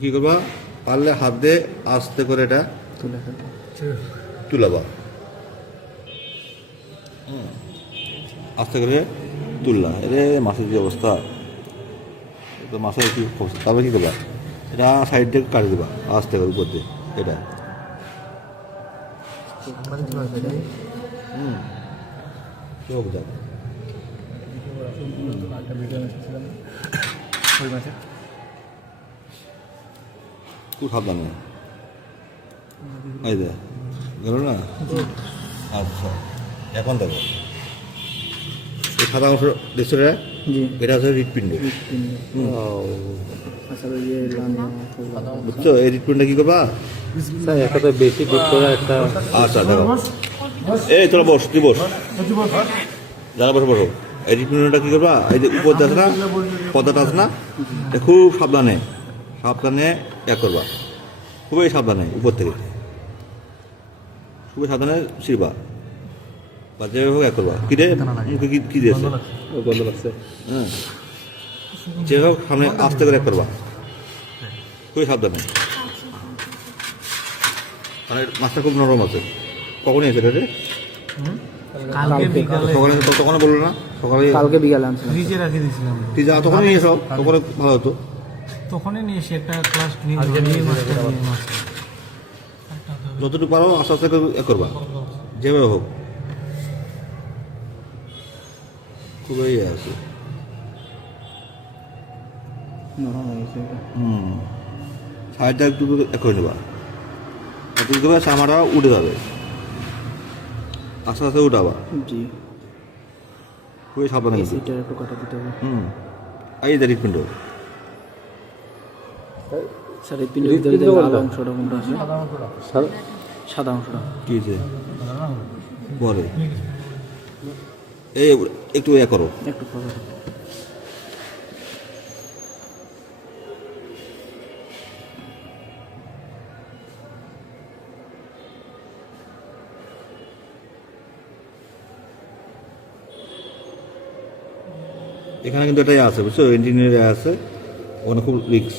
কি করবা? পারলে হাত দিয়ে আস্তে করে এটা তুলাবা আস্তে করে তুললা। এরে মাছের যে অবস্থা? তো মাছের কি অবস্থা? তারপরে কি করবা? এটা সাইড দিয়ে কাটি দেবা। আস্তে করে উপর দিয়ে। এটা। হুম। মাছে খুব সাবধানে। এই দে গেল না? আচ্ছা এখন দেখো। এই সাদা অংশ দেখছ রে? এটা হচ্ছে হৃৎপিণ্ড আচ্ছা বুঝছ? এই হৃৎপিণ্ডটা কি করবা? স্যার একটা তো বেশি করে একটা আচ্ছা দেখো। এই তোরা বস তুই বস। যারা বসে বসো। এই হৃৎপিণ্ডটা কি করবা? এই যে উপর আছে না? পদাটা আছে না? খুব সাবধানে। সাবধানে এক করবা। খুবই সাবধানে উপর থেকে। খুবই সাবধানে ছিড়বা। বা যেভাবে হোক এক করবা। কি রে মুখে কি কি দিয়েছে? গন্ধ লাগছে। হ্যাঁ। যেভাবে হোক সামনে আস্তে করে করবা। খুবই সাবধানে। মানে মাছটা খুব নরম আছে। কখন এসে রে সকালে তখন বলল না? সকালে কালকে বিকালে আনছিলাম। ফ্রিজে রাখে দিয়েছিলাম। তুই যা তখন নিয়ে এসো তখন ভালো হতো। তখনই নিয়ে এসে একটা ক্লাস নিয়ে নিয়ে মাছটা নিয়ে মাছটা যতটুকু পারো আস্তে আস্তে করে এ করবা। যেভাবে হোক। খুবই আছে হয়ে হুম। সাইডটা একটু এ করে নেবা। এত করে সামাটা উঠে যাবে। আস্তে আস্তে উঠাবা। জি। খুবই সাবধানে একটু কাটা দিতে হবে। হুম। এই যে স্যার এই পিন্ডের ভিতরে যে লাল অংশটা কোনটা আছে? সাদা অংশটা। কি যে? পরে এই একটু ইয়ে করো। একটু পরে। এখানে কিন্তু এটাই আছে বুঝছ? ইঞ্জিনিয়ার আছে। ওখানে খুব রিক্স